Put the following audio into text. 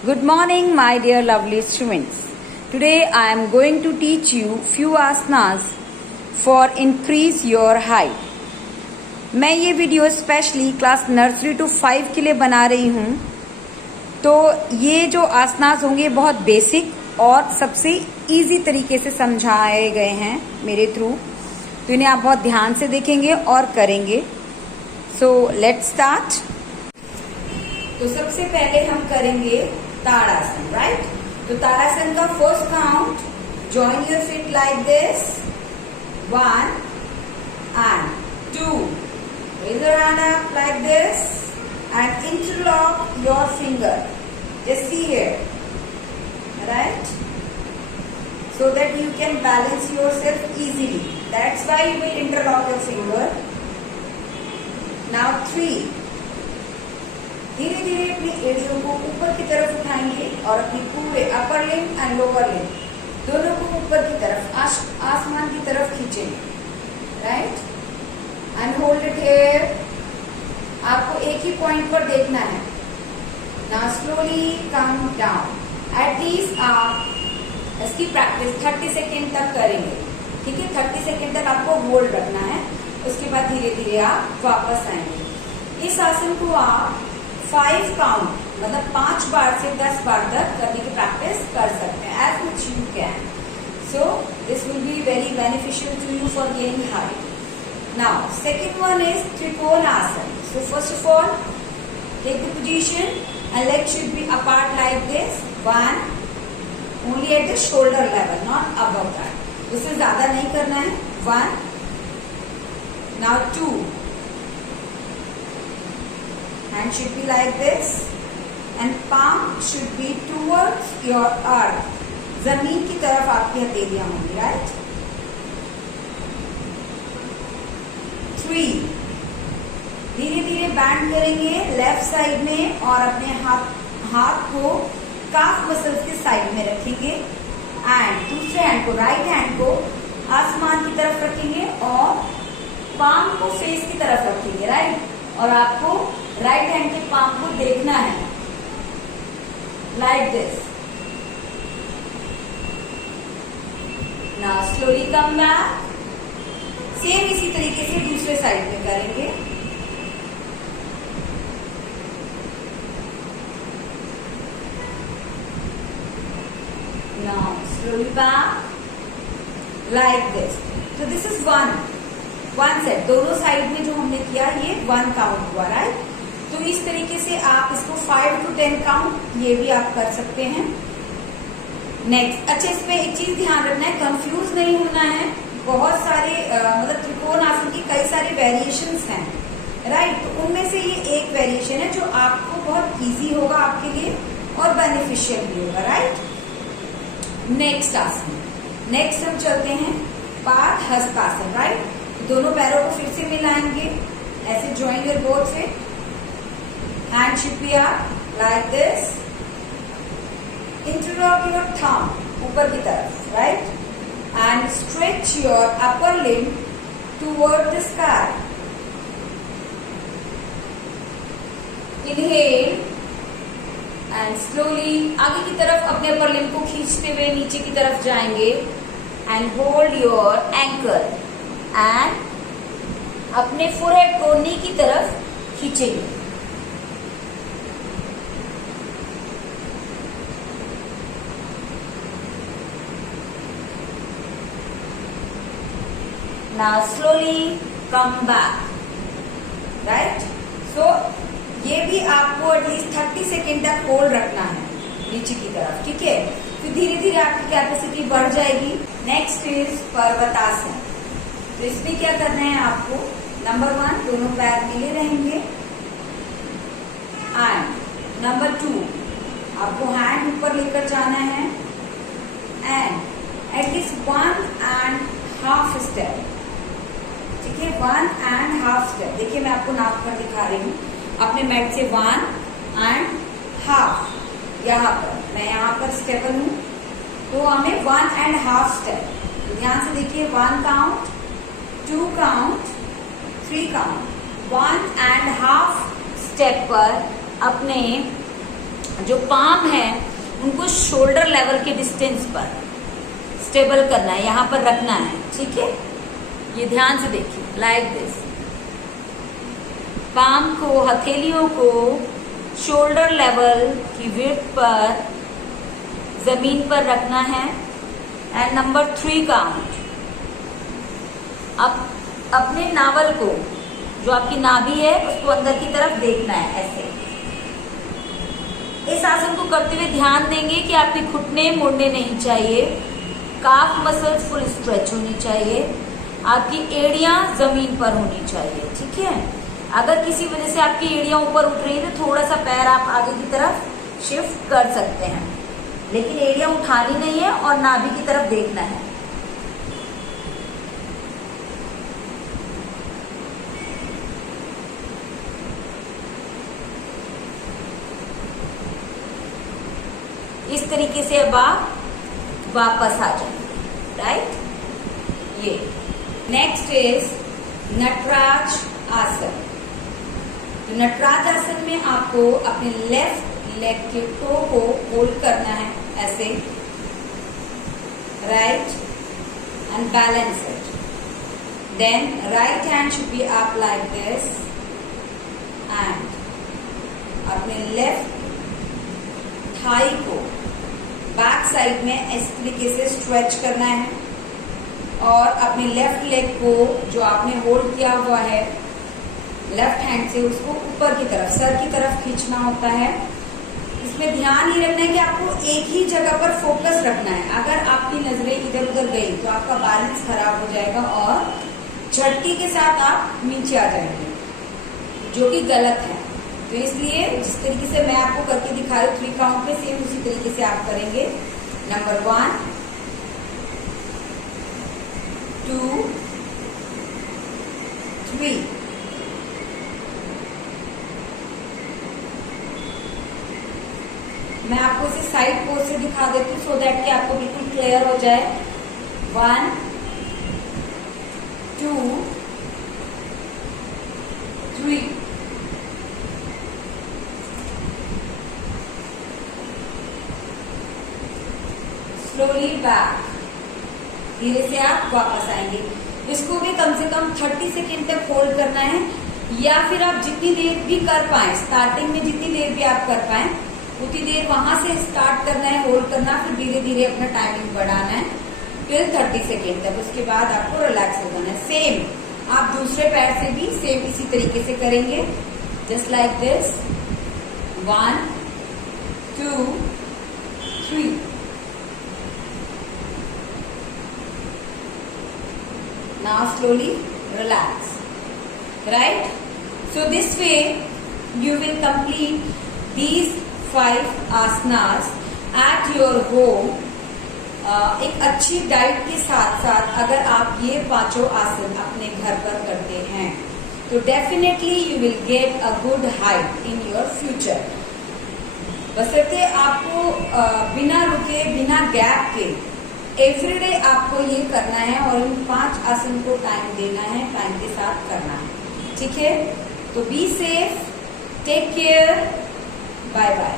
Good morning, my dear lovely students. Today I am going to teach you few asanas for increase your height. मैं ये video specially class nursery to 5 के लिए बना रही हूँ। तो ये जो आसनास होंगे बहुत बेसिक और सबसे इजी तरीके से समझाए गए हैं मेरे थ्रू, तो इन्हें आप बहुत ध्यान से देखेंगे और करेंगे। So let's start. तो सबसे पहले हम करेंगे ताड़ासन, राइट? तो ताड़ासन का first count, join your feet like this, 1 and 2, raise your hand up like this and interlock your finger. Just see here, right? So that you can balance yourself easily. That's why you will interlock your finger. Now 3. धीरे धीरे अपनी एड़ियों को ऊपर की तरफ उठाएंगे और अपनी पूरे upper limb and lower limb दोनों को ऊपर की तरफ आसमान की तरफ खींचेंगे, right? And hold it here. आपको एक ही पॉइंट पर देखना है। Now slowly come down. At least आप इसकी प्रैक्टिस 30 सेकेंड तक करेंगे, ठीक है? 30 सेकेंड तक आपको होल्ड रखना है। उसके बाद धीरे धीरे आप वापस आएंगे। इस आसन को आप 5 काउंट मतलब 5 बार से 10 बार तक करने की प्रैक्टिस कर सकते हैं, as much you can. So this will be very beneficial to you for gaining height. Now second one is trikonasana. So first of all take the position and leg should be apart like this, 1 only at the shoulder level, not above that. उससे ज्यादा नहीं करना है। 1, now 2, hand should be like this and palm should be towards your earth. जमीन की तरफ आपकी हथेलियां होंगी, राइट? 3, धीरे धीरे बैंड करेंगे लेफ्ट साइड में और अपने हाथ को काफ मसल्स के साइड में रखेंगे एंड दूसरे हैंड को, राइट हैंड को आसमान की तरफ रखेंगे और पाम को फेस की तरफ रखेंगे, राइट? और आपको राइट हैंड के पाम को देखना है like this. Now slowly come back. Same इसी तरीके से दूसरे साइड में करेंगे। Now slowly back like this. तो दिस इज वन सेट। दोनों साइड में जो हमने किया ये 1 काउंट हुआ, राइट? तो इस तरीके से आप इसको 5 to 10 काउंट ये भी आप कर सकते हैं। नेक्स्ट, अच्छा इसमें एक चीज ध्यान रखना है, कंफ्यूज नहीं होना है। बहुत सारे मतलब त्रिकोण आसन की कई सारे वेरिएशंस हैं, राइट? तो उनमें से ये एक वेरिएशन है जो आपको बहुत इजी होगा आपके लिए और बेनिफिशियल भी होगा, राइट? नेक्स्ट आसन, नेक्स्ट हम चलते हैं पाद हस्तासन, राइट? दोनों पैरों को फिर से मिलाएंगे, ऐसे join your both feet, hand should be up like this, interlock your thumb ऊपर की तरफ, right? And stretch your upper limb toward the sky. Inhale and slowly आगे की तरफ अपने अपर लिम्ब को खींचते हुए नीचे की तरफ जाएंगे and hold your ankle and अपने फोरहेड को नी की तरफ खींचेंगे। Now slowly come back, right? So ये भी आपको एटलीस्ट 30 सेकेंड तक होल्ड रखना है नीचे की तरफ, ठीक है? फिर धीरे धीरे आपकी कैपेसिटी बढ़ जाएगी। Next is Parvatasana. तो इसमें क्या करना है आपको, नंबर 1 दोनों पैर मिले रहेंगे एंड नंबर 2 आपको हैंड ऊपर लेकर जाना है एंड एटलीस्ट 1.5 स्टेप, ठीक है? 1.5 स्टेप। देखिए मैं आपको नाप कर दिखा रही हूँ अपने मैट से 1.5। यहाँ पर मैं यहाँ पर स्टेबल हूँ तो हमें 1.5 स्टेप। ध्यान से देखिए, 1 काउंट, 2 काउंट, 3 काउंट, 1.5 स्टेप पर अपने जो पाम है उनको शोल्डर लेवल के डिस्टेंस पर स्टेबल करना है, यहाँ पर रखना है। ठीक है, ये ध्यान से देखिए, लाइक दिस। पाम को, हथेलियों को शोल्डर लेवल की विड्थ पर जमीन पर रखना है। And number 3 count. अब अपने नावल को, जो आपकी नाभि है, उसको अंदर की तरफ देखना है ऐसे। इस आसन को करते हुए ध्यान देंगे कि आपके घुटने मुड़ने नहीं चाहिए, काफ मसल्स फुल स्ट्रेच होनी चाहिए, आपकी एड़ियां जमीन पर होनी चाहिए। ठीक है, अगर किसी वजह से आपकी एड़ियां ऊपर उठ रही है तो थोड़ा सा पैर आप आगे की तरफ शिफ्ट कर सकते हैं, लेकिन एड़ियां उठानी नहीं है और नाभि की तरफ देखना है। इस तरीके से अब आप वापस आ जाएंगे। राइट, ये नेक्स्ट इज नटराज आसन। तो नटराज आसन में आपको अपने लेफ्ट लेग के टो को होल्ड करना है ऐसे, right, and balance it. Then right hand should be up like this and अपने लेफ्ट थाई को बैक साइड में इस तरीके से स्ट्रेच करना है और अपने लेफ्ट लेग को, जो आपने होल्ड किया हुआ है लेफ्ट हैंड से, उसको ऊपर की तरफ, सर की तरफ खींचना होता है। इसमें ध्यान ये रखना है कि आपको एक ही जगह पर फोकस रखना है। अगर आपकी नजरें इधर उधर गई तो आपका बैलेंस खराब हो जाएगा और झटके के साथ आप नीचे आ जाएंगे, जो कि गलत है। तो इसलिए जिस तरीके से मैं आपको करके दिखा रही हूँ 3 काउंट पे, सेम उसी तरीके से आप करेंगे। नंबर 1, 2, 3। मैं आपको इसे साइड पोज से दिखा देती हूँ सो दैट कि आपको बिल्कुल क्लियर हो जाए। 1, 2, 3। स्लोली बैक, धीरे से आप वापस आएंगे। इसको भी कम से कम 30 सेकेंड तक होल्ड करना है, या फिर आप जितनी देर भी कर पाए, स्टार्टिंग में जितनी देर भी आप कर पाए उतनी देर वहां से स्टार्ट करना है, होल्ड करना, फिर धीरे धीरे अपना टाइमिंग बढ़ाना है फिर 30 सेकेंड तक। उसके बाद आपको रिलैक्स हो जाना है। सेम आप दूसरे पैर से भी सेम इसी तरीके से करेंगे, just like this. 1, 2, 3। Now slowly relax, right? So this way you will complete these 5 asanas at your home. एक अच्छी डाइट के साथ साथ अगर आप ये 5 आसन अपने घर पर करते हैं तो definitely you will get a good height in your future. बशर्ते आपको बिना रुके, बिना गैप के एवरीडे आपको ये करना है और इन 5 आसन को टाइम देना है, टाइम के साथ करना है। ठीक है, तो be safe, take care, bye bye.